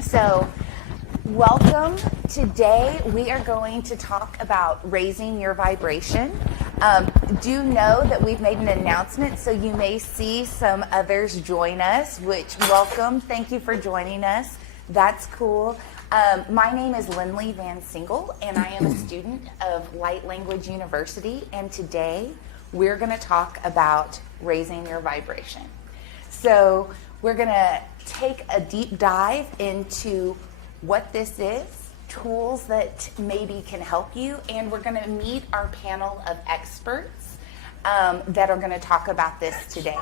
So, welcome. Today we are going to talk about raising your vibration. Do know that we've made an announcement, so you may see some others join us, which welcome. Thank you for joining us. That's cool. My name is Lindley Van Single, and I am a student of Light Language University, and today we're going to talk about raising your vibration. So we're going to take a deep dive into what this is, tools that maybe can help you, and we're going to meet our panel of experts that are going to talk about this today.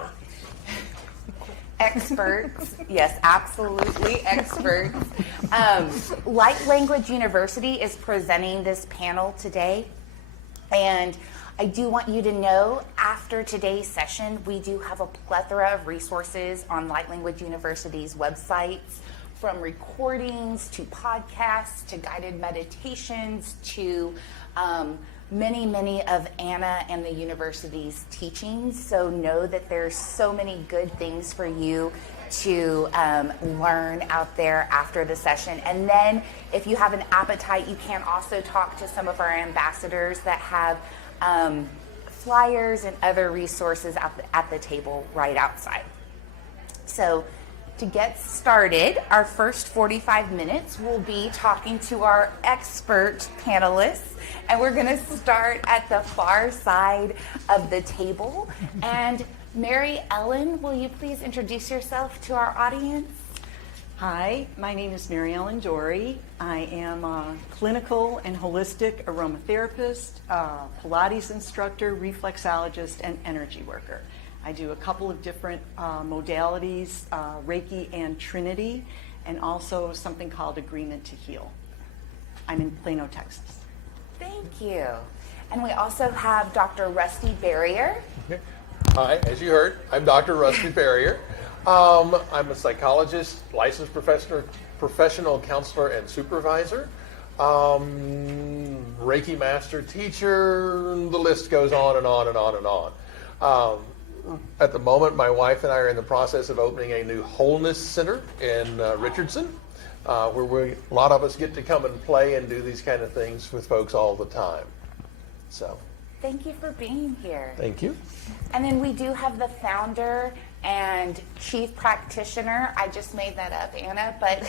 Experts, yes, absolutely experts. Light Language University is presenting this panel today, and I do want you to know after today's session, we do have a plethora of resources on Light Language University's websites, from recordings to podcasts to guided meditations to many of Anna and the university's teachings. So know that there's so many good things for you to learn out there after the session. And then if you have an appetite, you can also talk to some of our ambassadors that have flyers and other resources at the table right outside. So to get started, our first 45 minutes will be talking to our expert panelists, and we're going to start at the far side of the table. And Mary Ellen, will you please introduce yourself to our audience? Hi, my name is Mary Ellen Dory. I am a clinical and holistic aromatherapist, Pilates instructor, reflexologist, and energy worker. I do a couple of different modalities, Reiki and Trinity, and also something called Agreement to Heal. I'm in Plano, Texas. Thank you. And we also have Dr. Rusty Barrier. Okay. Hi, as you heard, I'm Dr. Rusty Barrier. I'm a psychologist, licensed professional counselor and supervisor, Reiki master teacher, the list goes on and on and on and on. At the moment, my wife and I are in the process of opening a new wholeness center in Richardson, where a lot of us get to come and play and do these kind of things with folks all the time. So, thank you for being here. thank you. And then we do have the founder and chief practitioner. I just made that up, Anna, but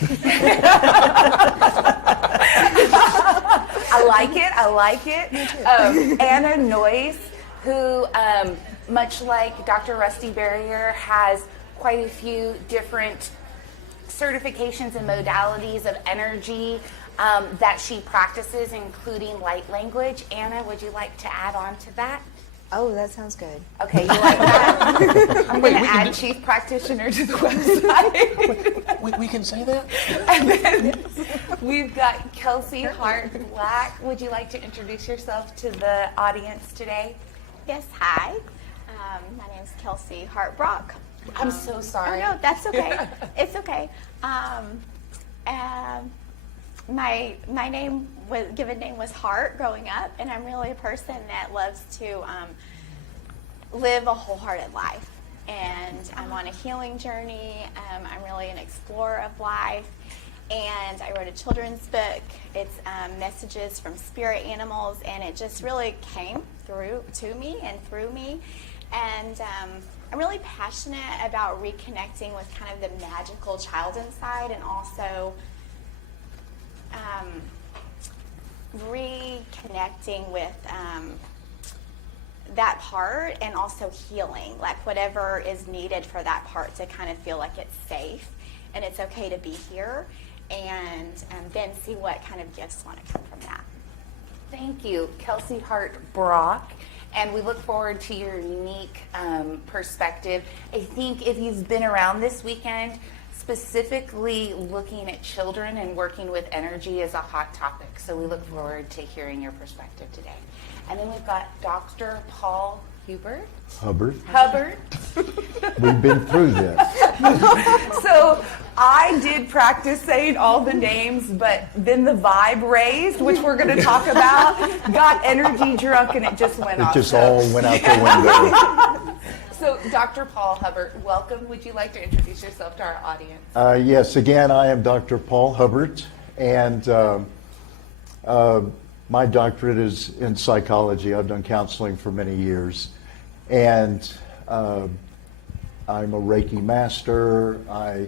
I like it. Anna Noyes, who, much like Dr. Rusty Barrier, has quite a few different certifications and modalities of energy that she practices, including light language. Anna, would you like to add on to that? Oh, that sounds good. Okay, you like that? I'm going to add chief practitioner to the website. We can say that? And then we've got Kelsey Hart Black. Would you like to introduce yourself to the audience today? Yes, hi. My name is Kelsey Hart Brock. I'm so sorry. Oh, no, that's okay. It's okay. My given name was Hart growing up, and I'm really a person that loves to live a wholehearted life. And I'm on a healing journey. I'm really an explorer of life. And I wrote a children's book. It's messages from spirit animals, and it just really came through to me and through me. And I'm really passionate about reconnecting with kind of the magical child inside, and also reconnecting with that part, and also healing, like whatever is needed for that part to kind of feel like it's safe and it's okay to be here, and then see what kind of gifts want to come from that. Thank you, Kelsey Hart Brock. And we look forward to your unique perspective. I think if you've been around this weekend, specifically looking at children and working with energy is a hot topic. So we look forward to hearing your perspective today. And then we've got Dr. Paul Hubbard. We've been through this. So I did practice saying all the names, but then the vibe raised, which we're going to talk about, got energy drunk, and it just went off. It just all went out the window. So, Dr. Paul Hubbard, welcome. Would you like to introduce yourself to our audience? Yes, again, I am Dr. Paul Hubbard, and my doctorate is in psychology. I've done counseling for many years, and I'm a Reiki master. I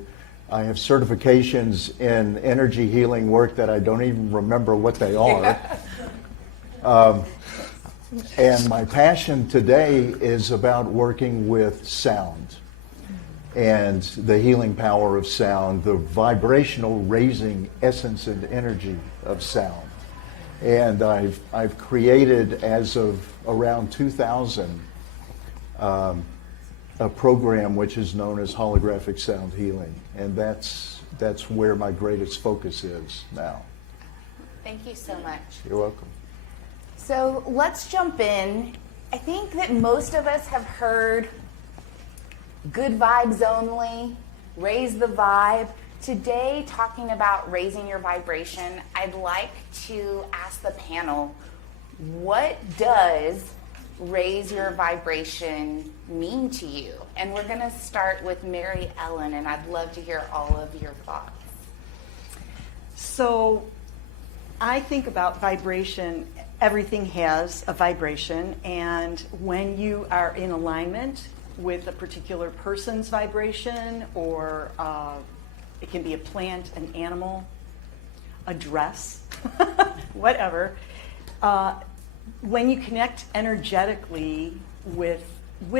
have certifications in energy healing work that I don't even remember what they are. And my passion today is about working with sound and the healing power of sound, the vibrational raising essence and energy of sound. And I've created, as of around 2000, a program which is known as holographic sound healing, and that's where my greatest focus is now. Thank you so much. You're welcome. So let's jump in. I think that most of us have heard good vibes only, raise the vibe. Today, talking about raising your vibration, I'd like to ask the panel, what does raise your vibration mean to you? And we're going to start with Mary Ellen, and I'd love to hear all of your thoughts. So I think about vibration. Everything has a vibration, and when you are in alignment with a particular person's vibration, or it can be a plant, an animal, a dress, whatever, when you connect energetically with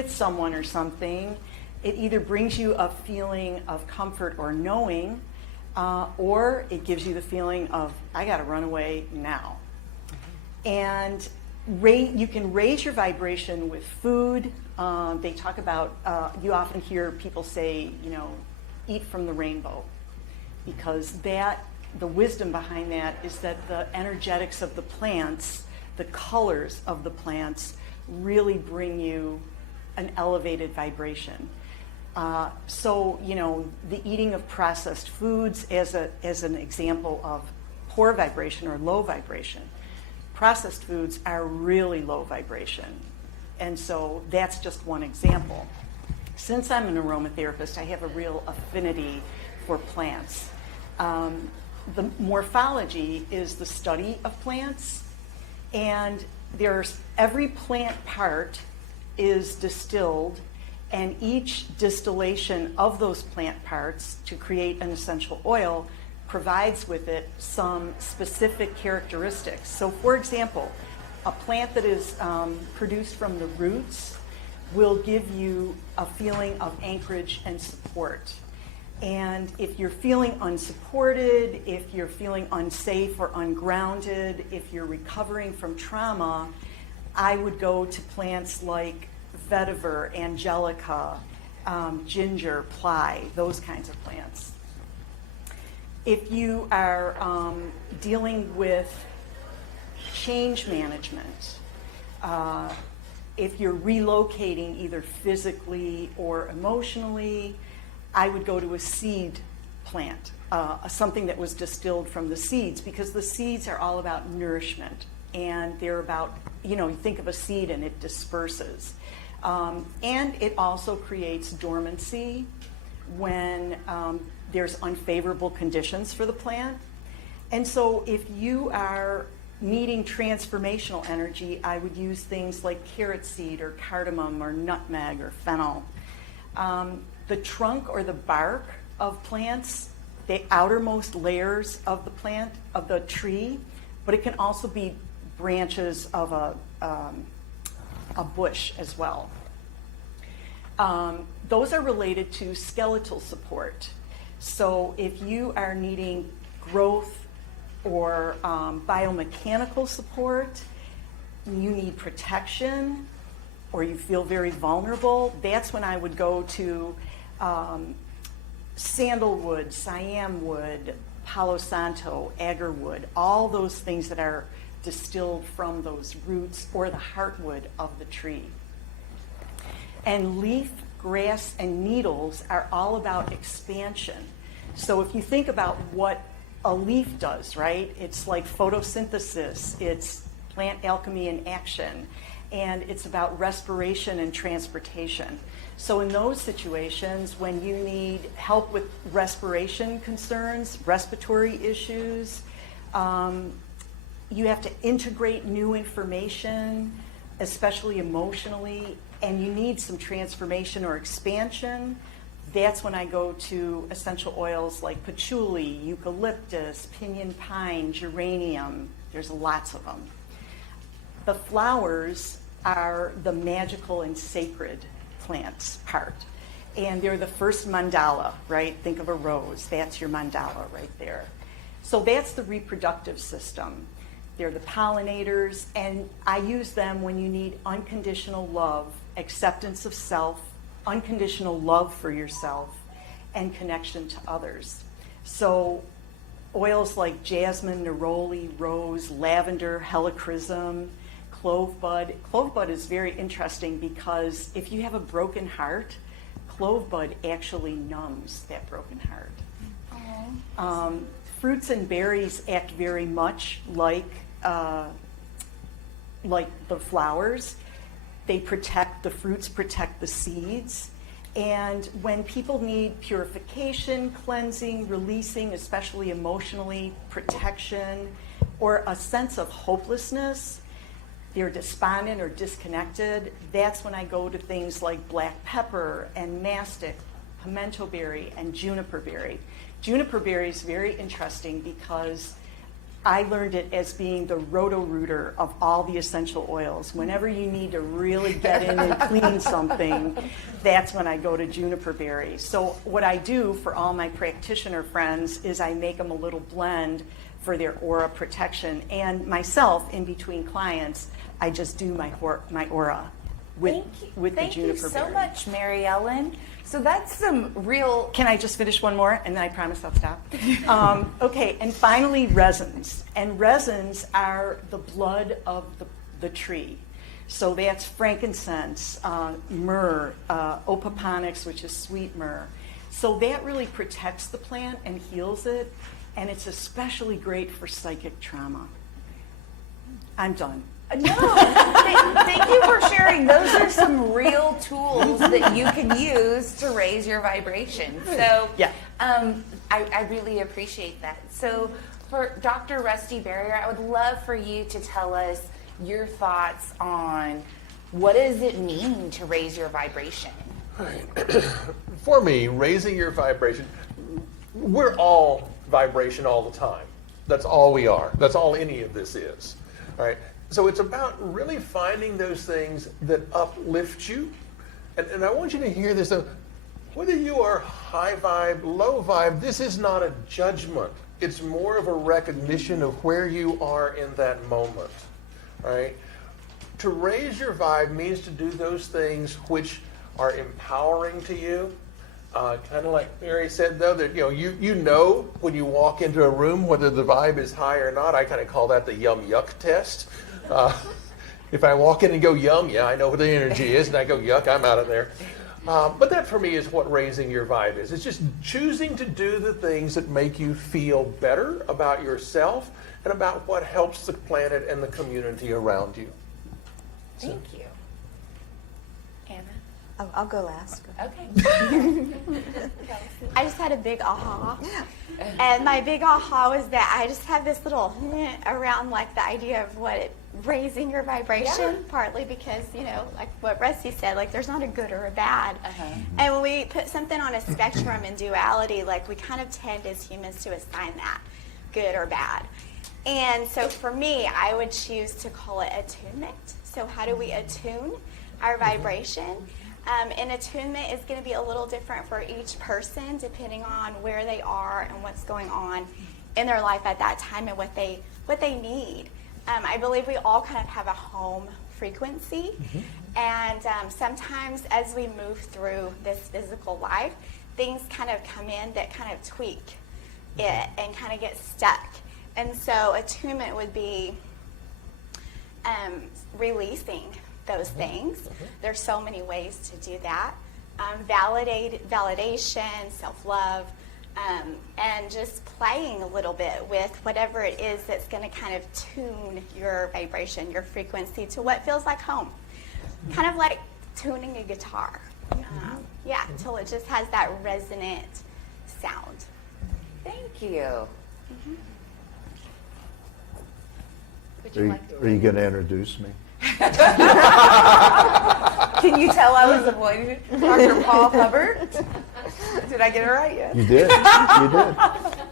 someone or something, it either brings you a feeling of comfort or knowing, or it gives you the feeling of, I got to run away now. And you can raise your vibration with food. They talk about, you often hear people say, eat from the rainbow, because the wisdom behind that is that the energetics of the plants, the colors of the plants, really bring you an elevated vibration. So, the eating of processed foods as an example of poor vibration or low vibration. Processed foods are really low vibration. And so that's just one example. Since I'm an aromatherapist, I have a real affinity for plants. The morphology is the study of plants, and every plant part is distilled, and each distillation of those plant parts to create an essential oil provides with it some specific characteristics. So, for example, a plant that is produced from the roots will give you a feeling of anchorage and support. And if you're feeling unsupported, if you're feeling unsafe or ungrounded, if you're recovering from trauma, I would go to plants like vetiver, angelica, ginger, ply, those kinds of plants. If you are dealing with change management, if you're relocating either physically or emotionally, I would go to a seed plant, something that was distilled from the seeds, because the seeds are all about nourishment, and they're about, you think of a seed and it disperses. And it also creates dormancy when there's unfavorable conditions for the plant. And so if you are needing transformational energy, I would use things like carrot seed or cardamom or nutmeg or fennel. The trunk or the bark of plants, the outermost layers of the plant, of the tree, but it can also be branches of a bush as well. Those are related to skeletal support. So if you are needing growth or biomechanical support, you need protection, or you feel very vulnerable, that's when I would go to sandalwood, siam wood, palo santo, agarwood, all those things that are distilled from those roots or the heartwood of the tree. And leaf, grass, and needles are all about expansion. So if you think about what a leaf does, right? It's like photosynthesis, it's plant alchemy in action. and it's about respiration and transportation. So in those situations, when you need help with respiration concerns, respiratory issues, you have to integrate new information, especially emotionally, and you need some transformation or expansion, that's when I go to essential oils like patchouli, eucalyptus, pinyon pine, geranium. There's lots of them. The flowers are the magical and sacred plants part. And they're the first mandala, right? Think of a rose. That's your mandala right there. So that's the reproductive system. They're the pollinators, and I use them when you need unconditional love, acceptance of self, unconditional love for yourself, and connection to others. So oils like jasmine, neroli, rose, lavender, helichrysum, clove bud. Clove bud is very interesting because if you have a broken heart, clove bud actually numbs that broken heart. Fruits and berries act very much like the flowers. They protect, the fruits protect the seeds. And when people need purification, cleansing, releasing, especially emotionally, protection, or a sense of hopelessness, they're despondent or disconnected, that's when I go to things like black pepper and mastic, pimento berry, and juniper berry. Juniper berry is very interesting because I learned it as being the roto-rooter of all the essential oils. Whenever you need to really get in and clean something, that's when I go to juniper berry. So what I do for all my practitioner friends is I make them a little blend for their aura protection. And myself, in between clients, I just do my aura with the juniper berry. Thank you so much, Mary Ellen. So that's some real... Can I just finish one more, and then I promise I'll stop? Okay, and finally, resins. And resins are the blood of the tree. So that's frankincense, myrrh, opoponyx, which is sweet myrrh. So that really protects the plant and heals it, and it's especially great for psychic trauma. I'm done. No, thank you for sharing. Those are some real tools that you can use to raise your vibration. So Yeah. I really appreciate that. So for Dr. Rusty Barrier, I would love for you to tell us your thoughts on what does it mean to raise your vibration? For me, raising your vibration, we're all vibration all the time. That's all we are. That's all any of this is. All right. So it's about really finding those things that uplift you. And I want you to hear this. Whether you are high vibe, low vibe, this is not a judgment. It's more of a recognition of where you are in that moment. Right? To raise your vibe means to do those things which are empowering to you. Kind of like Mary said, though, that you know when you walk into a room whether the vibe is high or not. I kind of call that the yum yuck test. If I walk in and go yum, yeah, I know what the energy is, and I go yuck, I'm out of there. But that for me is what raising your vibe is. It's just choosing to do the things that make you feel better about yourself and about what helps the planet and the community around you. Thank you. Anna? Oh, I'll go last. Okay. I just had a big aha. And my big aha was that I just have this little hint around like the idea of raising your vibration, Yeah. partly because, like what Rusty said, like there's not a good or a bad. And when we put something on a spectrum in duality, like we kind of tend as humans to assign that good or bad. And so for me, I would choose to call it attunement. So how do we attune our vibration? And attunement is going to be a little different for each person depending on where they are and what's going on in their life at that time and what they need. I believe we all kind of have a home frequency, and sometimes as we move through this physical life, things kind of come in that kind of tweak it and kind of get stuck. And so attunement would be releasing those things. There's so many ways to do that. Validation, self-love, and just playing a little bit with whatever it is that's going to kind of tune your vibration, your frequency to what feels like home. kind of like tuning a guitar. Yeah, till it just has that resonant sound. Thank you. Would Are you you, like to? are you going to introduce me? Can you tell I was avoiding Dr. Paul Hubbard? Did I get it right yet? You did. You did.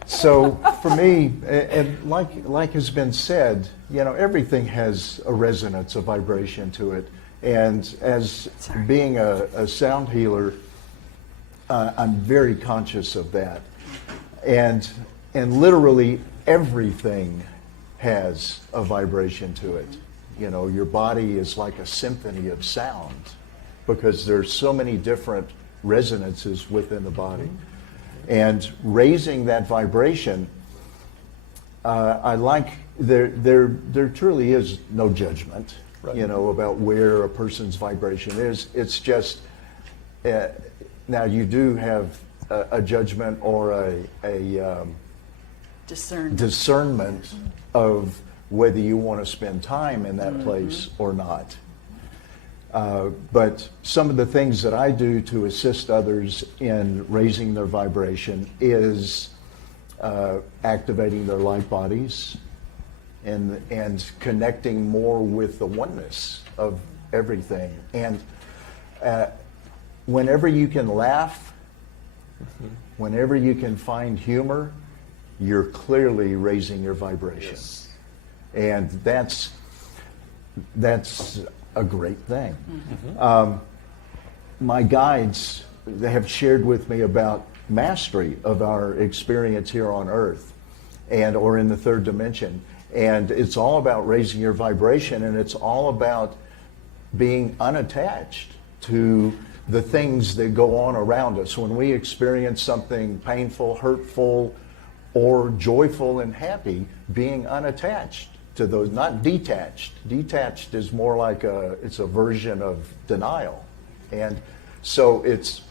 So for me, and like has been said, everything has a resonance, a vibration to it. And as being a sound healer, I'm very conscious of that. And literally everything has a vibration to it. Your body is like a symphony of sound because there's so many different resonances within the body. And raising that vibration, I like, there truly is no judgment, Right. about where a person's vibration is. It's just, now you do have a judgment or a discernment of whether you want to spend time in that place or not. But some of the things that I do to assist others in raising their vibration is activating their light bodies and connecting more with the oneness of everything. And whenever you can laugh, whenever you can find humor, you're clearly raising your vibration. Yes. And that's a great thing. My guides, they have shared with me about mastery of our experience here on Earth or in the third dimension. And it's all about raising your vibration, and it's all about being unattached to the things that go on around us. When we experience something painful, hurtful, or joyful and happy, being unattached to those, not detached. Detached is more like it's a version of denial. And so it's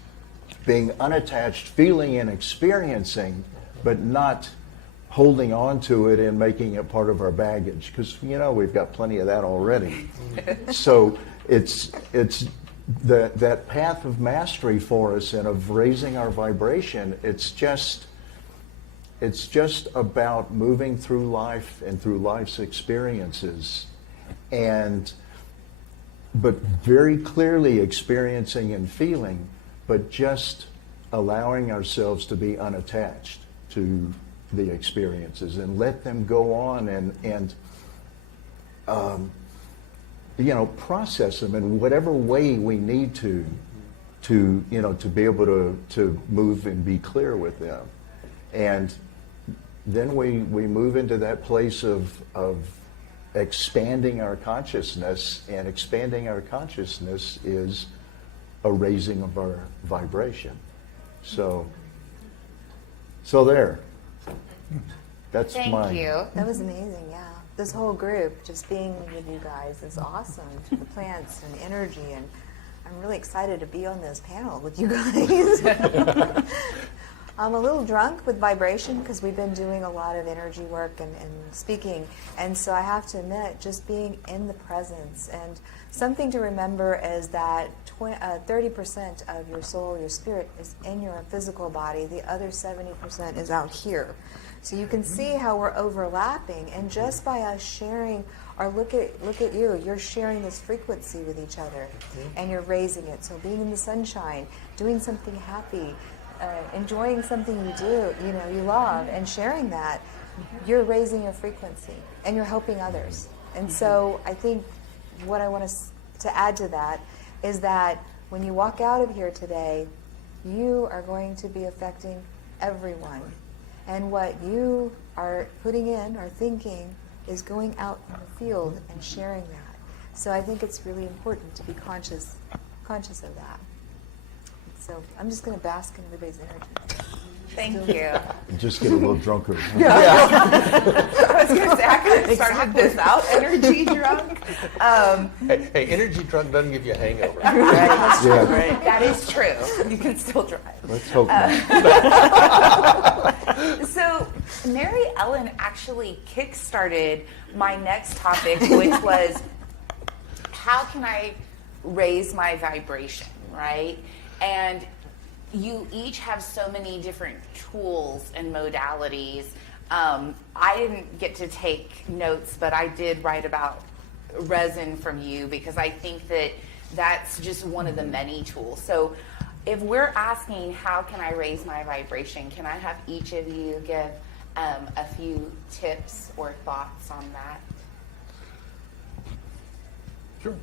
being unattached, feeling and experiencing, but not holding on to it and making it part of our baggage, because we've got plenty of that already. So it's that path of mastery for us and of raising our vibration. It's just about moving through life and through life's experiences, but very clearly experiencing and feeling, but just allowing ourselves to be unattached to the experiences and let them go on and process them in whatever way we need to be able to move and be clear with them. And then we move into that place of expanding our consciousness, and expanding our consciousness is a raising of our vibration. So there. That's Thank mine. you. That was amazing, yeah. This whole group, just being with you guys is awesome. The plants and energy, and I'm really excited to be on this panel with you guys. I'm a little drunk with vibration because we've been doing a lot of energy work and speaking, and so I have to admit, just being in the presence. And something to remember is that 30% of your soul, your spirit, is in your physical body. The other 70% is out here. So you can see how we're overlapping, and just by us sharing, or look at you, you're sharing this frequency with each other, and you're raising it. So being in the sunshine, doing something happy, enjoying something you love, and sharing that, you're raising your frequency, and you're helping others. And so I think what I want to add to that is that when you walk out of here today, you are going to be affecting everyone. And what you are putting in or thinking is going out in the field and sharing that. So I think it's really important to be conscious of that. So I'm just going to bask in everybody's energy. Thank you. Just get a little drunker. I was going to say, I could have started this out energy drunk. Hey, energy drunk doesn't give you a hangover. Yeah, That is true. You can still drive. let's hope not. So Mary Ellen actually kick-started my next topic, which was how can I raise my vibration, right? And you each have so many different tools and modalities. I didn't get to take notes, but I did write about resin from you because I think that that's just one of the many tools. So if we're asking how can I raise my vibration, can I have each of you give a few tips or thoughts on that? Sure.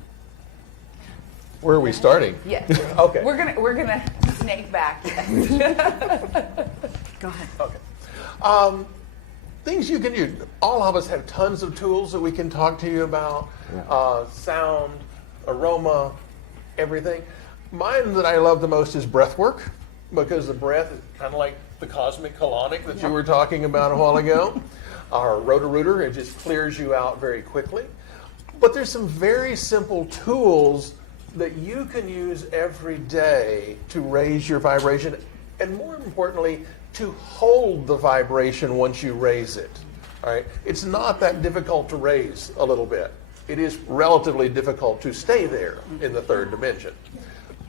Where are we starting? Yes. Okay. We're gonna snake back. Yes. Go ahead. Okay. Things you can use. All of us have tons of tools that we can talk to you about. Sound, aroma, everything. Mine that I love the most is breath work, because the breath is kind of like the cosmic colonic that you were talking about a while ago. Our Roto-Rooter, it just clears you out very quickly. But there's some very simple tools that you can use every day to raise your vibration, and more importantly, to hold the vibration once you raise it. All right? It's not that difficult to raise a little bit. It is relatively difficult to stay there in the third dimension.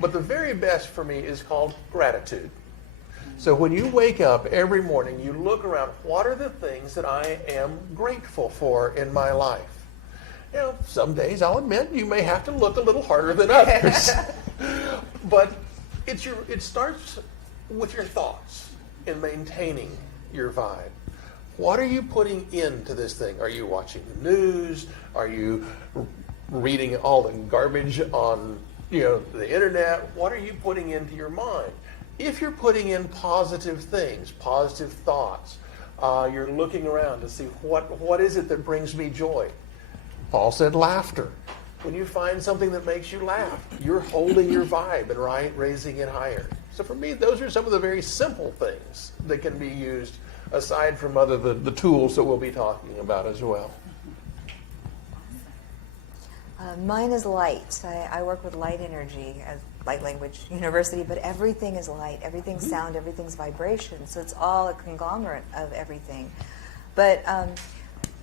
But the very best for me is called gratitude. So when you wake up every morning, you look around, what are the things that I am grateful for in my life? You know, some days, I'll admit, you may have to look a little harder than others. But it starts with your thoughts in maintaining your vibe. What are you putting into this thing? Are you watching the news? Are you reading all the garbage on the internet? What are you putting into your mind? If you're putting in positive things, positive thoughts, you're looking around to see what is it that brings me joy. Paul said laughter. When you find something that makes you laugh, you're holding your vibe and raising it higher. So for me, those are some of the very simple things that can be used aside from the tools that we'll be talking about as well. Mine is light. I work with light energy at Light Language University, but everything is light. Everything's sound, everything's vibration. So it's all a conglomerate of everything. But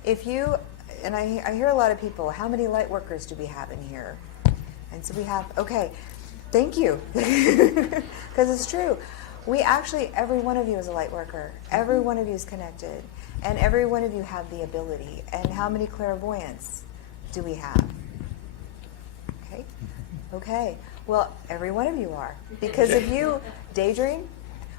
if you, and I hear a lot of people, how many light workers do we have in here? And so we have, okay, thank you. Because it's true. We actually, every one of you is a light worker. Every one of you is connected. And every one of you have the ability. And how many clairvoyants do we have? Okay. Well, every one of you are. Because if you daydream,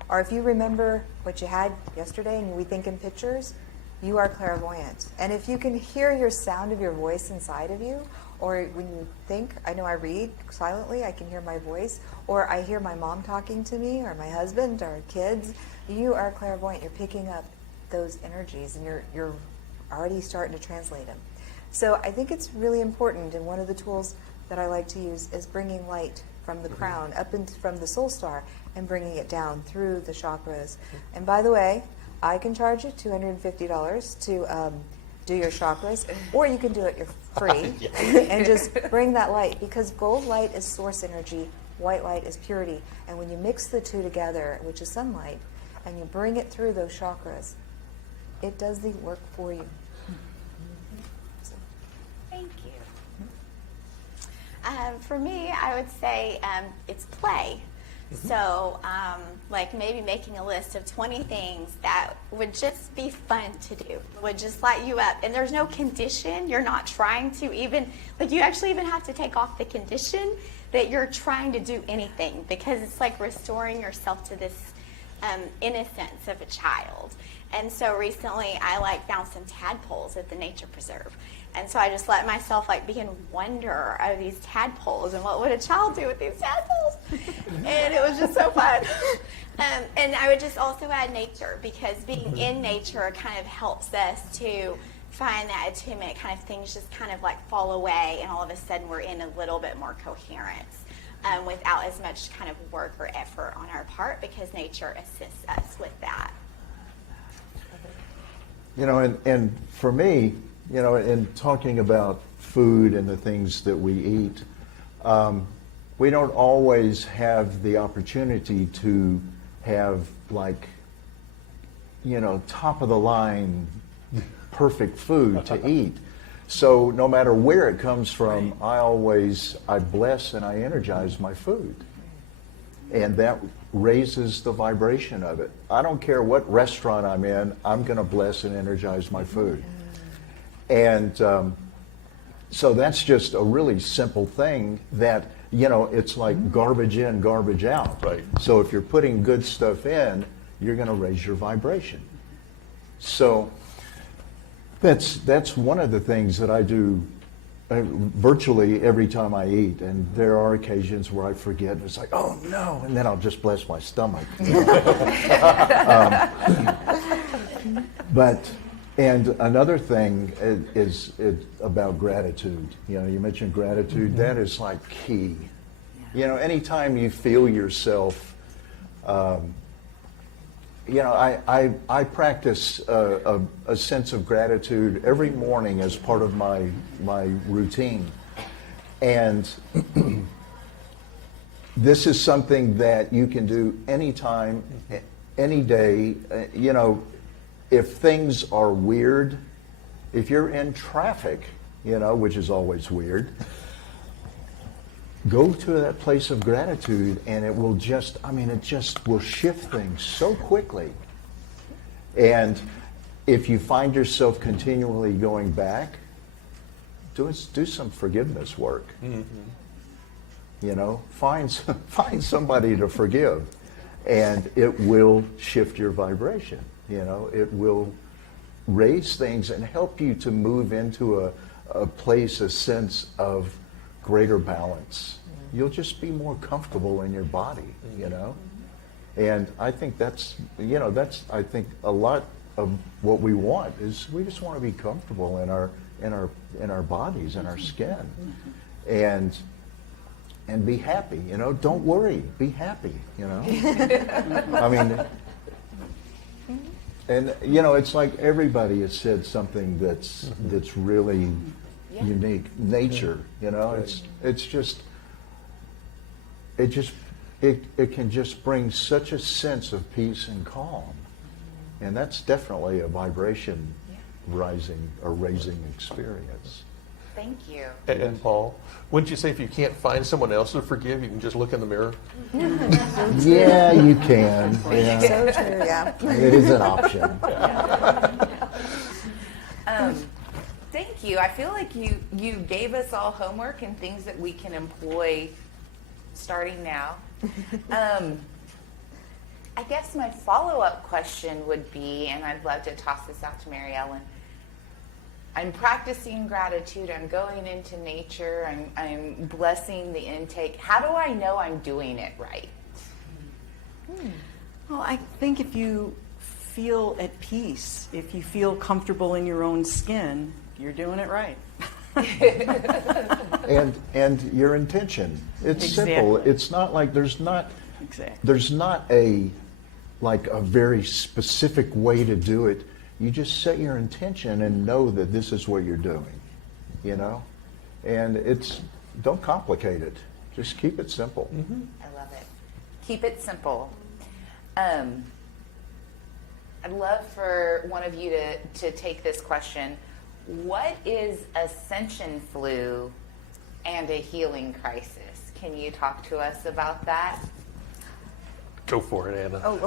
or if you remember what you had yesterday and we think in pictures, you are clairvoyant. And if you can hear your sound of your voice inside of you, or when you think, I know I read silently, I can hear my voice, or I hear my mom talking to me, or my husband, or kids, you are clairvoyant. You're picking up those energies, and you're already starting to translate them. So I think it's really important, and one of the tools that I like to use is bringing light from the crown up from the soul star and bringing it down through the chakras. And by the way, I can charge you $250 to do your chakras, or you can do it free and just bring that light, because gold light is source energy, white light is purity. And when you mix the two together, which is sunlight, and you bring it through those chakras, it does the work for you. Thank you. For me, I would say it's play. So, like maybe making a list of 20 things that would just be fun to do, would just light you up. And there's no condition. You're not trying to even, like you actually even have to take off the condition that you're trying to do anything, because it's like restoring yourself to this innocence of a child. And so recently I found some tadpoles at the nature preserve. And so I just let myself begin wonder of these tadpoles and what would a child do with these tadpoles? And it was just so fun. And I would just also add nature, because being in nature kind of helps us to find that attunement, kind of things just kind of fall away, and all of a sudden we're in a little bit more coherence without as much kind of work or effort on our part, because nature assists us with that. And for me, in talking about food and the things that we eat, we don't always have the opportunity to have top of the line perfect food to eat. So no matter where it comes from, I bless and I energize my food. And that raises the vibration of it. I don't care what restaurant I'm in, I'm going to bless and energize my food. And so that's just a really simple thing that, it's like garbage in, garbage out. Right. So if you're putting good stuff in, you're going to raise your vibration. So that's one of the things that I do virtually every time I eat. And there are occasions where I forget, and it's like, oh no, and then I'll just bless my stomach. And another thing is about gratitude. You mentioned gratitude. That is like key. Anytime you feel yourself, I practice a sense of gratitude every morning as part of my routine. And this is something that you can do anytime, any day. If things are weird, if you're in traffic, which is always weird, go to that place of gratitude and it will just will shift things so quickly. And if you find yourself continually going back, do some forgiveness work. Mm-hmm. Find somebody to forgive, and it will shift your vibration. It will raise things and help you to move into a place, a sense of greater balance. You'll just be more comfortable in your body, And I think that's I think a lot of what we want is we just want to be comfortable in our bodies, in our skin. And be happy, don't worry, be happy, And it's like everybody has said something that's really unique. Nature, it can just bring such a sense of peace and calm, and that's definitely a vibration raising experience. Thank you. And Paul, wouldn't you say if you can't find someone else to forgive, you can just look in the mirror? Yeah, you can. Yeah. So true, yeah. It is an option. Thank you. I feel like you gave us all homework and things that we can employ starting now. I guess my follow-up question would be, and I'd love to toss this out to Mary Ellen, I'm practicing gratitude, I'm going into nature, I'm blessing the intake. How do I know I'm doing it right? Well, I think if you feel at peace, if you feel comfortable in your own skin, you're doing it right. and your intention. It's Exactly. simple. It's not like there's not a very specific way to do it. You just set your intention and know that this is what you're doing, and don't complicate it. Just keep it simple. Mm-hmm. I love it. Keep it simple. I'd love for one of you to take this question. What is ascension flu and a healing crisis? Can you talk to us about that? Go for it, Anna. Oh,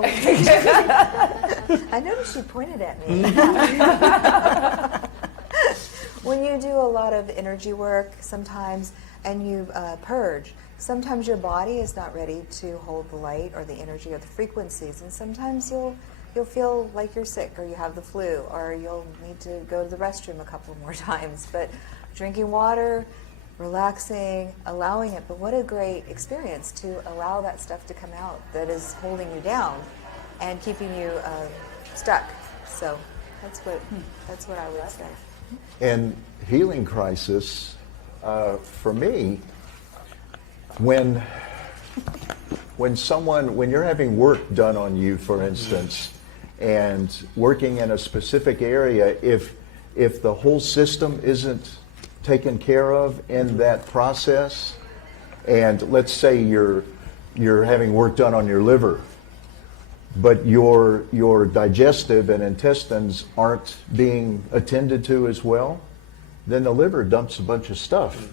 I noticed you pointed at me. When you do a lot of energy work sometimes and you purge, sometimes your body is not ready to hold the light or the energy or the frequencies, and sometimes you'll feel like you're sick or you have the flu or you'll need to go to the restroom a couple more times. But drinking water, relaxing, allowing it. But what a great experience to allow that stuff to come out that is holding you down and keeping you stuck. So that's what I would say. And healing crisis, for me, when you're having work done on you, for instance, and working in a specific area, if the whole system isn't taken care of in that process, and let's say you're having work done on your liver, but your digestive and intestines aren't being attended to as well, then the liver dumps a bunch of stuff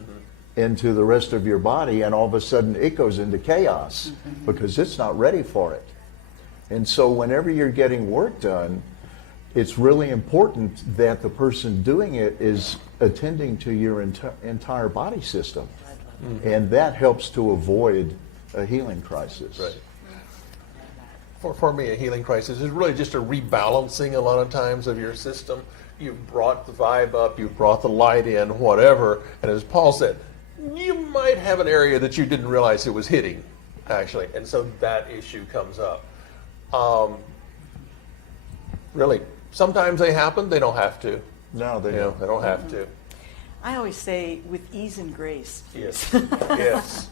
into the rest of your body, and all of a sudden it goes into chaos because it's not ready for it. And so whenever you're getting work done, it's really important that the person doing it is attending to your entire body system. And that helps to avoid a healing crisis. Right. For me, a healing crisis is really just a rebalancing a lot of times of your system. You've brought the vibe up, you've brought the light in, whatever. And as Paul said, you might have an area that you didn't realize it was hitting, actually. And so that issue comes up. Really, sometimes they happen, they don't have to. No, they You know, don't. they don't have to. I always say with ease and grace. Yes. Yes.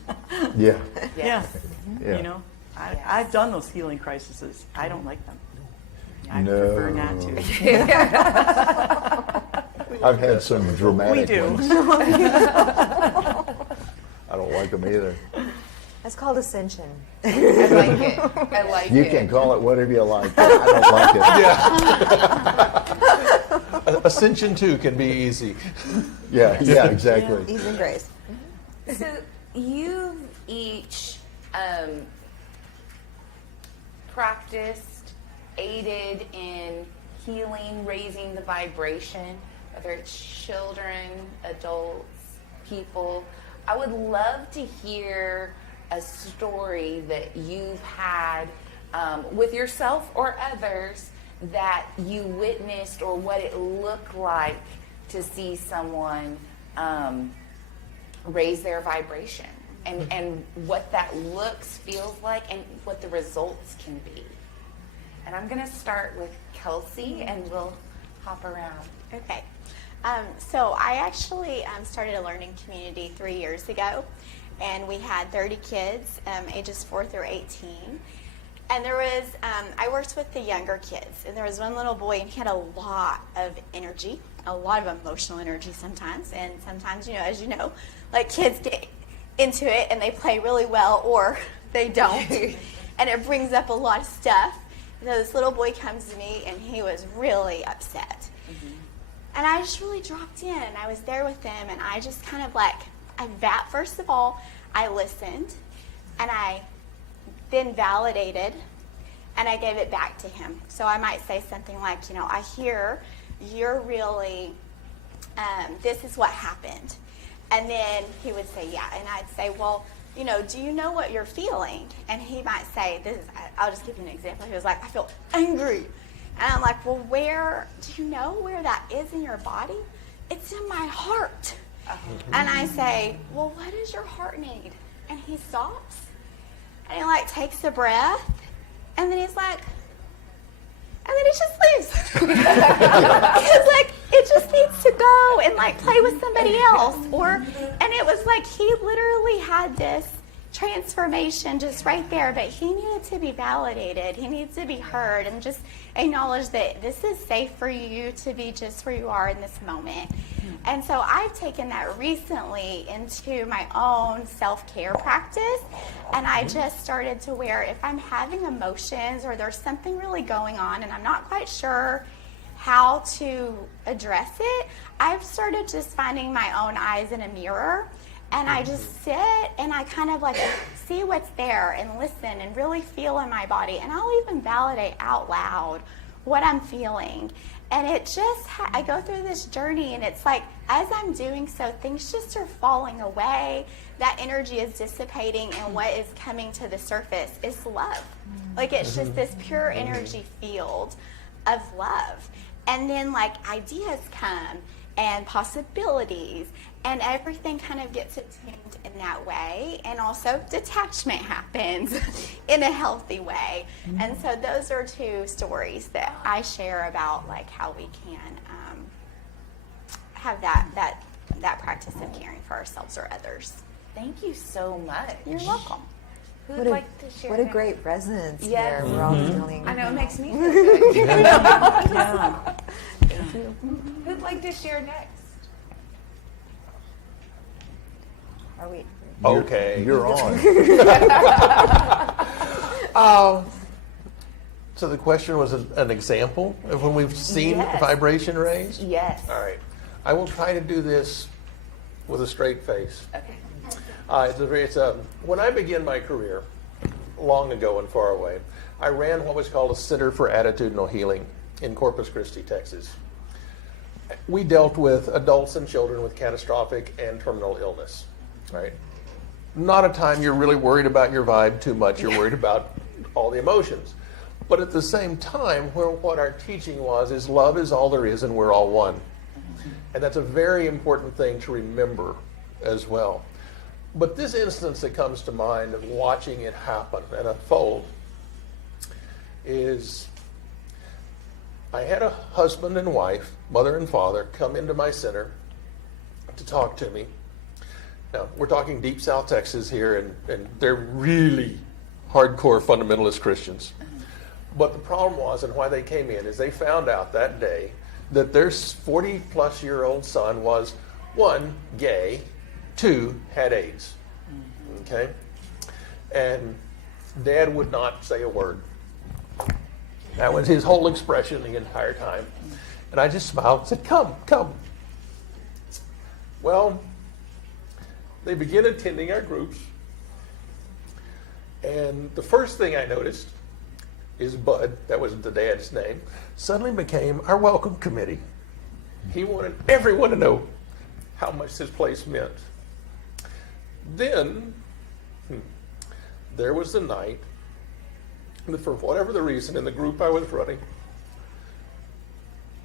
Yeah. Yeah. Yeah. You know, I've done those healing crises. I don't like them. I No. prefer not to. I've had some dramatic We do. ones. I don't like them either. That's called ascension. I like it. I like You it. can call it whatever you like. I don't like it. Ascension too can be easy. Yeah, exactly. Ease and grace. So you've each practiced, aided in healing, raising the vibration, whether it's children, adults, people. I would love to hear a story that you've had with yourself or others that you witnessed, or what it looked like to see someone raise their vibration, and what that looks, feels like, and what the results can be. And I'm going to start with Kelsey, and we'll hop around. Okay. So I actually started a learning community 3 years ago, and we had 30 kids, ages 4 through 18. And there was, I worked with the younger kids, and there was one little boy, and he had a lot of energy, a lot of emotional energy sometimes. And sometimes, you know, as you know, like kids get into it and they play really well, or they don't. And it brings up a lot of stuff. And so this little boy comes to me, and he was really upset. And I just really dropped in, and I was there with him, and I just kind of first of all, I listened, and I then validated, and I gave it back to him. So I might say something like, you know, I hear you're really, this is what happened. And then he would say, yeah. And I'd say, well, you know, do you know what you're feeling? And he might say, I'll just give you an example. He was like, I feel angry. And I'm like, well, do you know where that is in your body? It's in my heart. And I say, well, what does your heart need? And he stops, and he takes a breath, and then he's like, and then he just leaves. He's like, it just needs to go and play with somebody else. And it was like he literally had this transformation just right there, but he needed to be validated. He needs to be heard and just acknowledge that this is safe for you to be just where you are in this moment. And so I've taken that recently into my own self-care practice, and I just started to where if I'm having emotions or there's something really going on and I'm not quite sure how to address it, I've started just finding my own eyes in a mirror. And I just sit and I kind of see what's there and listen and really feel in my body. And I'll even validate out loud what I'm feeling. And it just, I go through this journey, and it's like, as I'm doing so, things just are falling away. That energy is dissipating, and what is coming to the surface is love. It's just this pure energy field of love. And then ideas come and possibilities, and everything kind of gets attuned in that way. And also detachment happens in a healthy way. And so those are two stories that I share about how we can have that practice of caring for ourselves or others. Thank you so much. You're welcome. Who'd What a, like to share what a next? great resonance Yes. here. We're all feeling. I know, it makes me feel good. Yeah. Who'd like to share next? Are we? Okay. You're on. So the question was an example of when we've seen Yes. vibration raised? Yes. All right. I will try to do this with a straight face. Okay. When I began my career, long ago and far away, I ran what was called a Center for Attitudinal Healing in Corpus Christi, Texas. We dealt with adults and children with catastrophic and terminal illness, right? Not a time you're really worried about your vibe too much. You're worried about all the emotions. But at the same time, what our teaching was is love is all there is and we're all one. And that's a very important thing to remember as well. But this instance that comes to mind of watching it happen and unfold is I had a husband and wife, mother and father, come into my center to talk to me. Now, we're talking deep South Texas here, and they're really hardcore fundamentalist Christians. But the problem was, and why they came in, is they found out that day that their 40-plus-year-old son was, 1, gay, 2, had AIDS. Okay? And Dad would not say a word. That was his whole expression the entire time. And I just smiled and said, come, come. Well, they began attending our groups. And the first thing I noticed is Bud, that was the dad's name, suddenly became our welcome committee. He wanted everyone to know how much this place meant. Then, there was the night that for whatever the reason in the group I was running,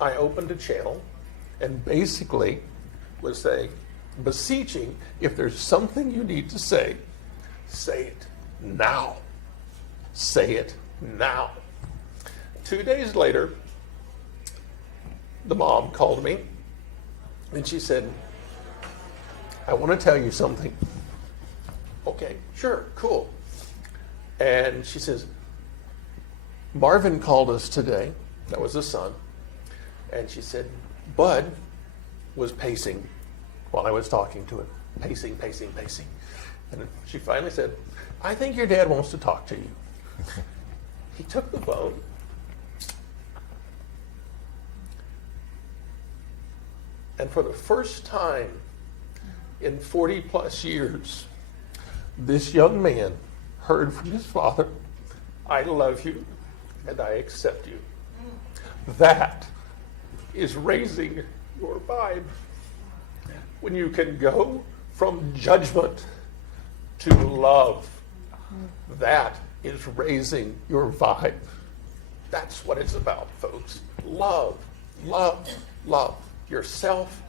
I opened a channel and basically was saying, beseeching, if there's something you need to say it now. Say it now. 2 days later, the mom called me and she said, I want to tell you something. Okay, sure, cool. And she says, Marvin called us today. That was the son. And she said, Bud was pacing while I was talking to him. Pacing, pacing, pacing. And she finally said, I think your dad wants to talk to you. He took the phone. And for the first time in 40 plus years, this young man heard from his father, I love you and I accept you. That is raising your vibe. When you can go from judgment to love, that is raising your vibe. That's what it's about, folks. Love, love, love. Yourself,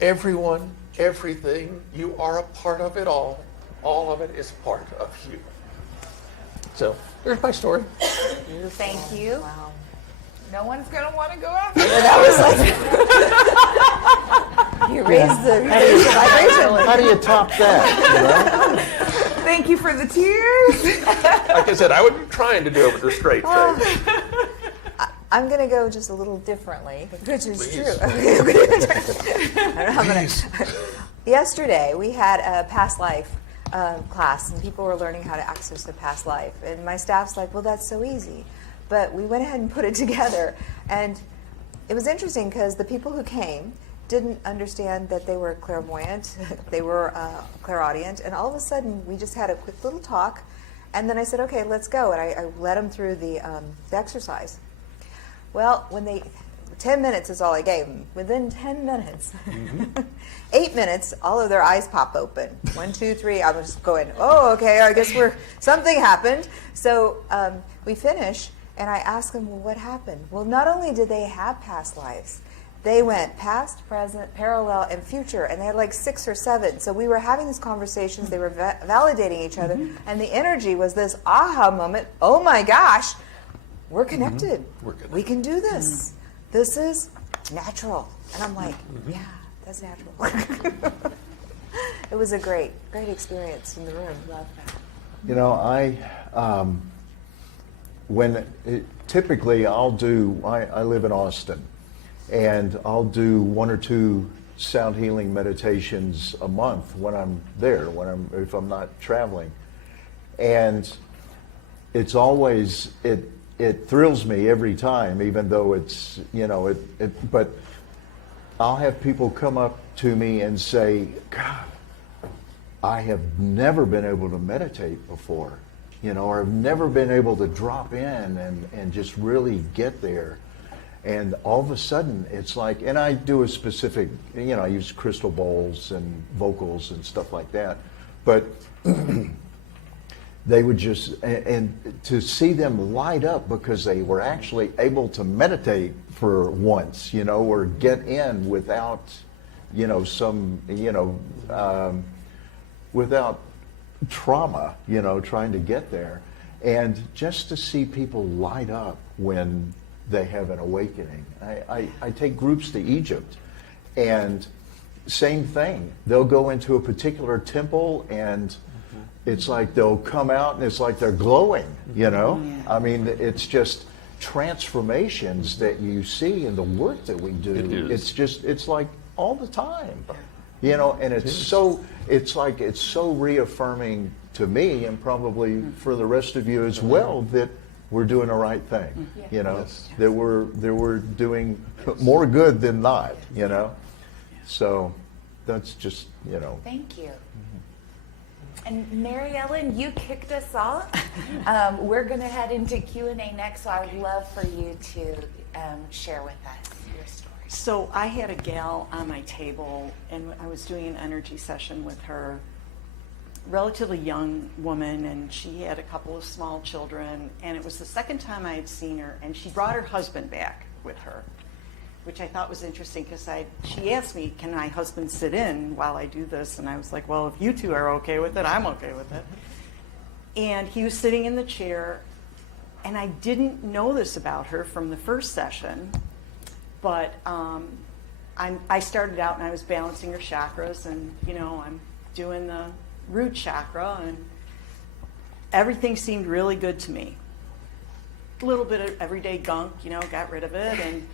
everyone, everything. You are a part of it all. All of it is part of you. So, there's my story. Thank you. Wow. No one's going to want to go after You raised the vibration. How do you top that? Thank you for the tears. Like I said, I would be trying to do it with a straight face. I'm going to go just a little differently, which is Please. true. Yesterday, we had a past life class, and people were learning how to access the past life. And my staff's like, well, that's so easy. But we went ahead and put it together. And it was interesting because the people who came didn't understand that they were clairvoyant, they were clairaudient, and all of a sudden we just had a quick little talk, and then I said, okay, let's go, and I led them through the exercise. Well, 10 minutes is all I gave them. Within 10 minutes, 8 minutes, all of their eyes pop open. 1, 2, 3, I was going, oh, okay, I guess something happened. So we finish, and I ask them, well, what happened? Well, not only did they have past lives, they went past, present, parallel, and future, and they had like 6 or 7. So we were having these conversations, they were validating each other, and the energy was this aha moment, oh my gosh, we're connected. We're connected. We can do this. This is natural. And I'm like, yeah, that's natural. It was a great experience in the room. Love that. You know, typically I live in Austin, and I'll do 1 or 2 sound healing meditations a month when I'm there, if I'm not traveling. And it's always, it thrills me every time, even though it's, but I'll have people come up to me and say, God, I have never been able to meditate before, or I've never been able to drop in and just really get there. And all of a sudden, it's like, and I do a specific, I use crystal bowls and vocals and stuff like that. But they would just, and to see them light up because they were actually able to meditate for once, or get in without, without trauma, trying to get there. And just to see people light up when they have an awakening. I take groups to Egypt, and same thing. They'll go into a particular temple, and it's like they'll come out, and it's like they're glowing, I mean, it's just transformations that you see in the work that we do. It's like all the time, and it's so reaffirming to me, and probably for the rest of you as well, that we're doing the right thing, that we're doing more good than not, So that's just, Thank you. And Mary Ellen, you kicked us off. We're going to head into Q&A next, so I would love for you to share with us your story. So I had a gal on my table, and I was doing an energy session with her, relatively young woman, and she had a couple of small children, and it was the second time I had seen her, and she brought her husband back with her, which I thought was interesting because she asked me, can my husband sit in while I do this? And I was like, well, if you two are okay with it, I'm okay with it. And he was sitting in the chair, and I didn't know this about her from the first session, but I started out and I was balancing her chakras, and I'm doing the root chakra, and everything seemed really good to me. A little bit of everyday gunk, got rid of it, and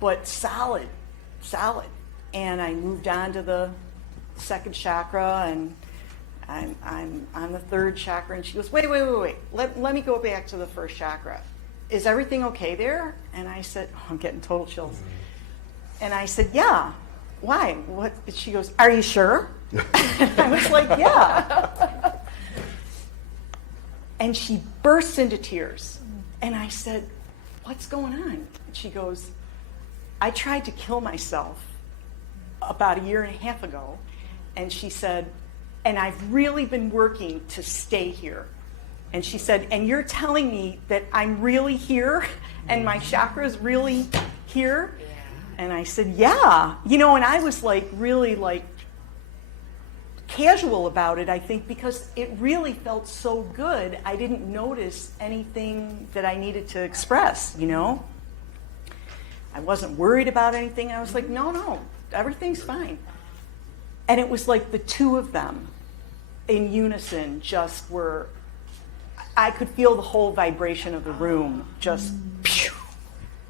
but solid. And I moved on to the second chakra, and I'm on the third chakra, and she goes, wait. Let me go back to the first chakra. Is everything okay there? And I said, I'm getting total chills. And I said, yeah. Why? What? She goes, are you sure? And I was like, yeah. And she bursts into tears. And I said, what's going on? And she goes, I tried to kill myself about 1.5 years ago. And she said, and I've really been working to stay here. And she said, and you're telling me that I'm really here and my chakra's really here? And I said, yeah. And I was really casual about it, I think, because it really felt so good. I didn't notice anything that I needed to express, I wasn't worried about anything. I was like, no, everything's fine. And it was like the two of them in unison just were, I could feel the whole vibration of the room just, pew.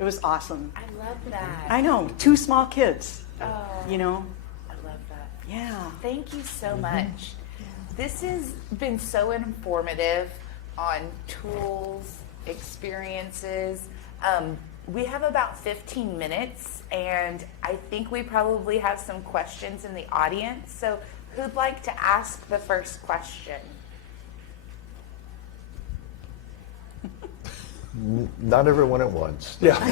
It was awesome. I love that. I know, 2 small kids, Oh, I love that. Yeah. Thank you so much. This has been so informative on tools, experiences. We have about 15 minutes, and I think we probably have some questions in the audience. So who'd like to ask the first question? Not everyone at once. Yeah. I'll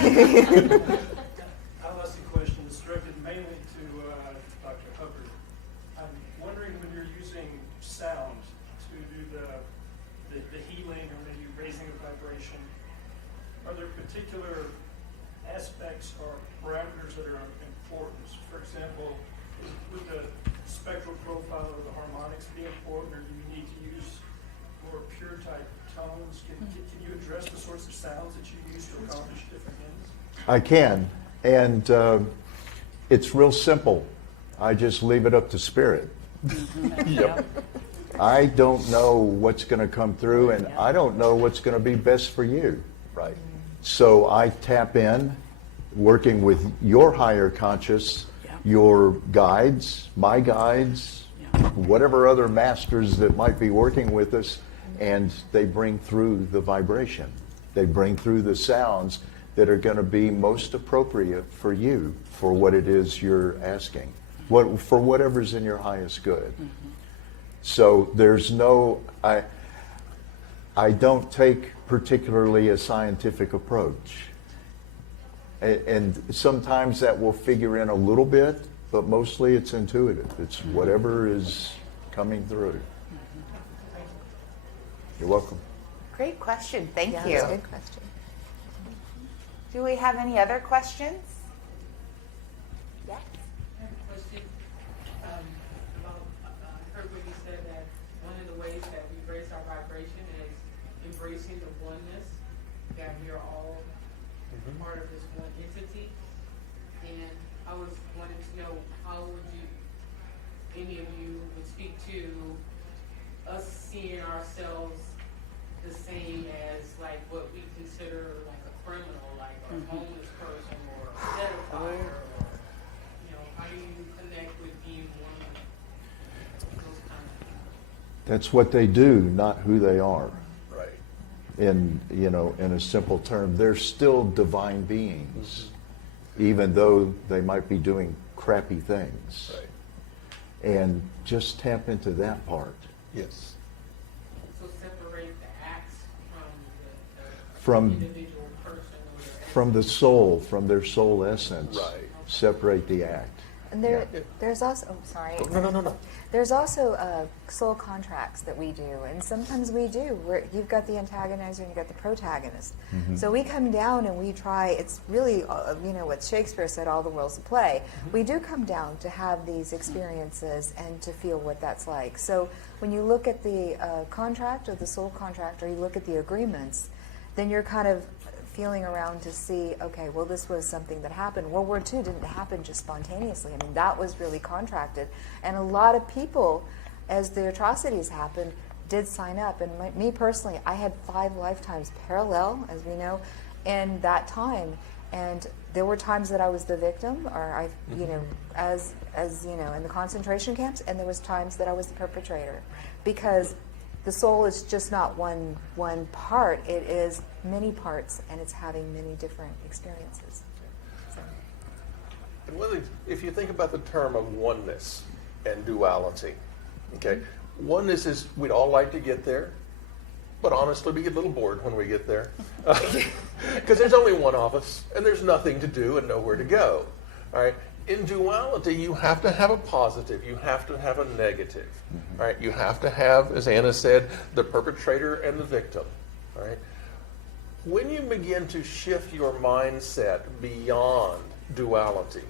ask a question that's directed mainly to Dr. Hubbard. I'm wondering, when you're using sound to do the healing or maybe raising of vibration, are there particular aspects or parameters that are important? For example, would the spectral profile or the harmonics be important, or do you need to use more pure type tones? Can you address the sorts of sounds that you use to accomplish different ends? I can, and it's real simple. I just leave it up to spirit. Yep. I don't know what's going to come through, and I don't know what's going to be best for you. Right. So I tap in, working with your higher conscious, your guides, my guides, whatever other masters that might be working with us, and they bring through the vibration. They bring through the sounds that are going to be most appropriate for you for what it is you're asking, for whatever's in your highest good. So there's no, I don't take particularly a scientific approach. And sometimes that will figure in a little bit, but mostly it's intuitive. It's whatever is coming through. You're welcome. Great question. Thank Yeah, you. that's a good question. Do we have any other questions? Yes. I have a question about, I heard when you said that one of the ways that we raise our vibration is embracing the oneness, that we are all part of this one entity. And I was wanting to know, how would you, any of you would speak to us seeing ourselves the same as like what we consider like a criminal, like a homeless person or a pedophile, or, you know, how do you connect with being one of those kind of things? That's what they do, not who they are. Right. In a simple term, they're still divine beings, even though they might be doing crappy things. Right. And just tap into that part. Yes. So separate the acts from From- the individual person or their From the soul, from their soul essence. Right. Separate the act. And there's also, oh, sorry. No. There's also soul contracts that we do, and sometimes we do. You've got the antagonizer and you've got the protagonist. So we come down and we try, it's really, what Shakespeare said, all the world's a play. We do come down to have these experiences and to feel what that's like. So when you look at the contract or the soul contract, or you look at the agreements, then you're kind of feeling around to see, okay, well, this was something that happened. World War II didn't happen just spontaneously. I mean, that was really contracted. And a lot of people, as the atrocities happened, did sign up. And me personally, I had 5 lifetimes parallel, as we know, in that time. And there were times that I was the victim, or as in the concentration camps, and there was times that I was the perpetrator, because the soul is just not one part. It is many parts, and it's having many different experiences. So. And one of the, if you think about the term of oneness and duality, okay, oneness is we'd all like to get there, but honestly, we get a little bored when we get there because there's only one of us, and there's nothing to do and nowhere to go. All right. In duality, you have to have a positive. You have to have a negative. All right. You have to have, as Anna said, the perpetrator and the victim. All right. When you begin to shift your mindset beyond duality,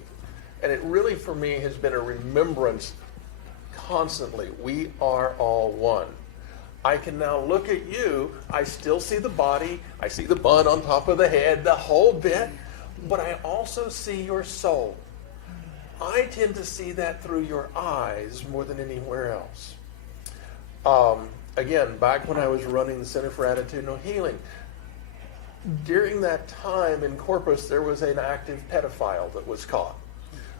and it really for me has been a remembrance constantly, we are all one. I can now look at you, I still see the body, I see the bun on top of the head, the whole bit, but I also see your soul. I tend to see that through your eyes more than anywhere else. Again, back when I was running the Center for Attitudinal Healing, during that time in Corpus, there was an active pedophile that was caught.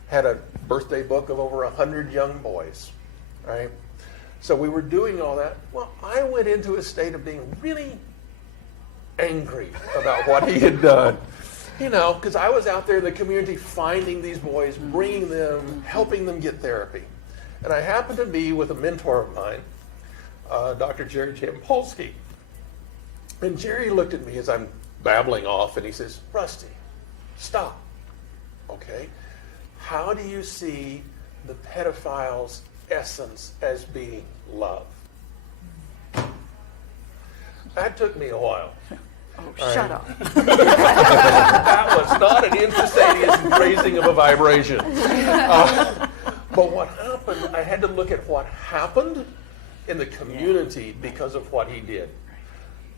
Had a birthday book of over 100 young boys, right? So we were doing all that. Well, I went into a state of being really angry about what he had done. Because I was out there in the community finding these boys, bringing them, helping them get therapy. And I happened to be with a mentor of mine, Dr. Jerry Jampolsky. And Jerry looked at me as I'm babbling off, and he says, Rusty, stop. Okay? How do you see the pedophile's essence as being love? That took me a while. Oh, shut up. That was not an instantaneous raising of a vibration. But what happened, I had to look at what happened in the community because of what he did.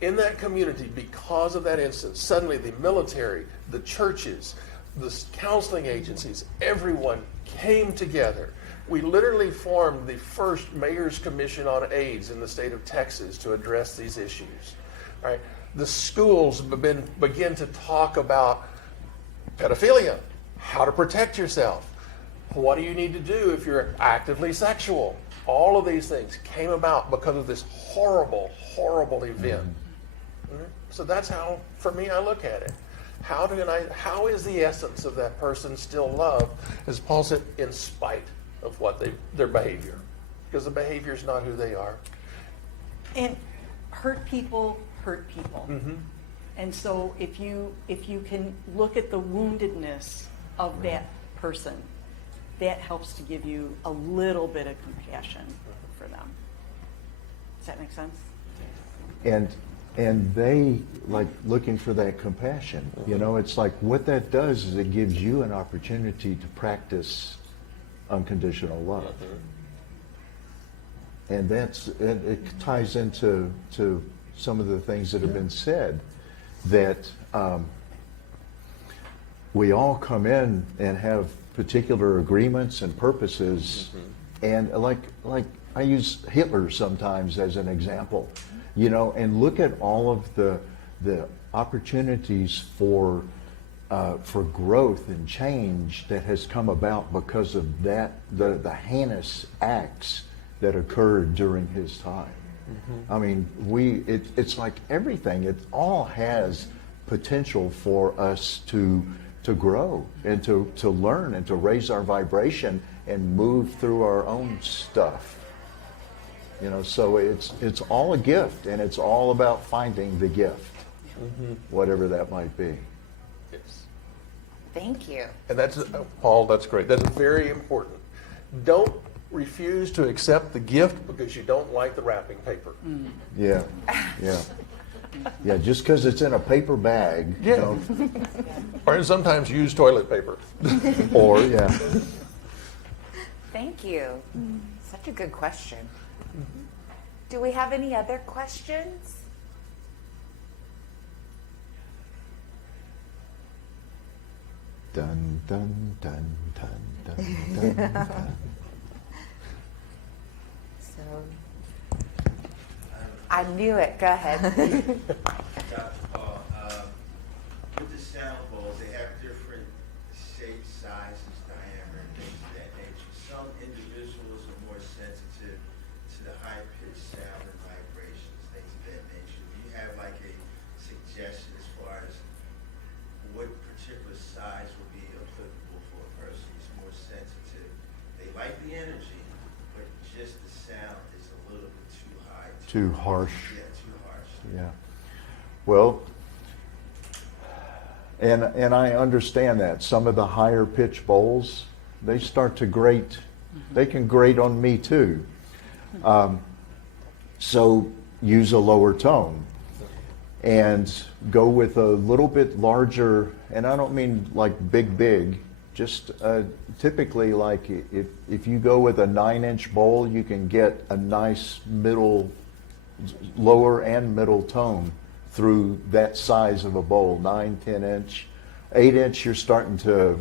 In that community, because of that instance, suddenly the military, the churches, the counseling agencies, everyone came together. We literally formed the first Mayor's Commission on AIDS in the state of Texas to address these issues. All right. The schools begin to talk about pedophilia, how to protect yourself, what do you need to do if you're actively sexual. All of these things came about because of this horrible, horrible event. So that's how, for me, I look at it. How is the essence of that person still loved, as Paul said, in spite of what their behavior? Because the behavior is not who they are. And hurt people hurt people. And so if you can look at the woundedness of that person, that helps to give you a little bit of compassion for them. Does that make sense? And they like looking for that compassion. You know, it's like what that does is it gives you an opportunity to practice unconditional love. And it ties into some of the things that have been said, that we all come in and have particular agreements and purposes, and like I use Hitler sometimes as an example, you know, and look at all of the opportunities for growth and change that has come about because of that, the heinous acts that occurred during his time. I mean, it's like everything. It all has potential for us to grow and to learn and to raise our vibration and move through our own stuff. You know, so it's all a gift, and it's all about finding the gift, whatever that might be. Yes. Thank you. And that's, Paul, that's great. That's very important. Don't refuse to accept the gift because you don't like the wrapping paper. Yeah, yeah. Yeah, just because it's in a paper bag, Yeah. don't, Or sometimes use toilet paper. or, yeah. Thank you. Such a good question. Do we have any other questions? Dun, dun, dun, dun, dun, dun, dun. So, I knew it. Go ahead. Dr. Paul, with the sound bowls, they have different shapes, sizes, diameter, and things of that nature. Some individuals are more sensitive to the high-pitched sound and vibrations, things of that nature. Do you have like a suggestion as far as what particular size would be applicable for a person who's more sensitive? They like the energy, but just the sound is a little bit too high. Too harsh. Yeah, too harsh. Yeah. Well, and I understand that. Some of the higher pitch bowls, they start to grate. They can grate on me too. So use a lower tone and go with a little bit larger, and I don't mean like big, just typically like if you go with a 9-inch bowl, you can get a nice lower and middle tone through that size of a bowl. 9, 10-inch, 8-inch, you're starting to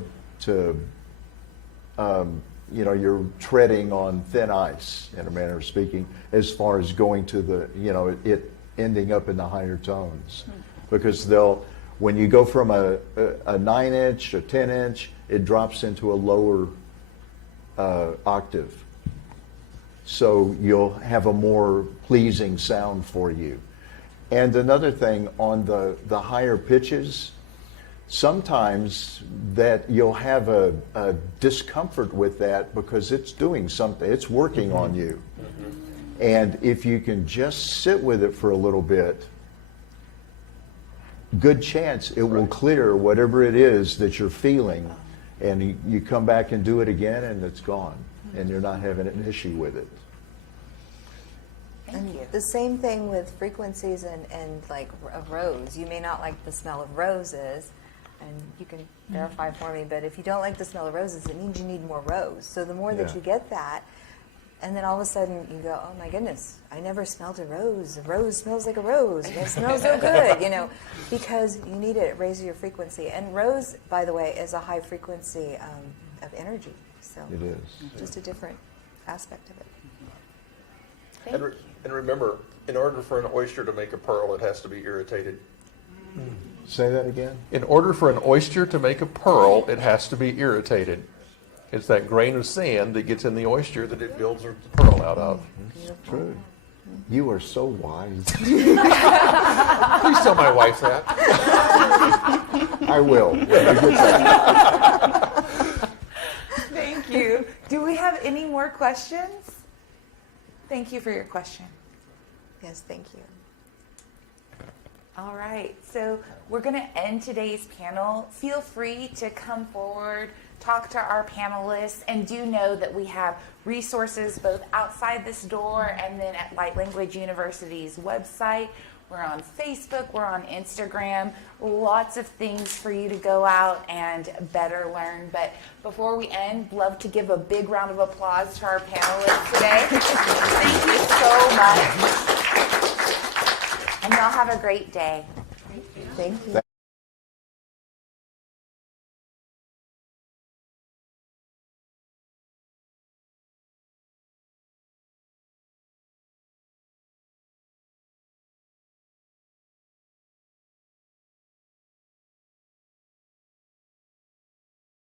you know, you're treading on thin ice, in a manner of speaking, as far as going to the, you know, it ending up in the higher tones. Because when you go from a 9-inch, a 10-inch, it drops into a lower octave. So you'll have a more pleasing sound for you. And another thing, on the higher pitches, sometimes that you'll have a discomfort with that because it's doing something, it's working on you. And if you can just sit with it for a little bit, good chance it will clear whatever it is that you're feeling, and you come back and do it again and it's gone, and you're not having an issue with it. Thank you. the same thing with frequencies and like a rose. You may not like the smell of roses, and you can verify for me, but if you don't like the smell of roses, it means you need more rose. So the more that Yeah. you get that, and then all of a sudden you go, oh my goodness, I never smelled a rose. A rose smells like a rose. It smells so good, you know, because you need it. It raises your frequency. And rose, by the way, is a high frequency of energy. So It is. just a different aspect of it. And remember, in order for an oyster to make a pearl, it has to be irritated. Say that again? In order for an oyster to make a pearl, it has to be irritated. It's that grain of sand that gets in the oyster that it builds the pearl out of. True. You are so wise. Please tell my wife that. I will. When I get that. Thank you. Do we have any more questions? Thank you for your question. Yes, thank you. All right, so we're going to end today's panel. Feel free to come forward, talk to our panelists, and do know that we have resources both outside this door and then at Light Language University's website. We're on Facebook, we're on Instagram, lots of things for you to go out and better learn. But before we end, love to give a big round of applause to our panelists today. Thank you so much. And y'all have a great day. Thank you.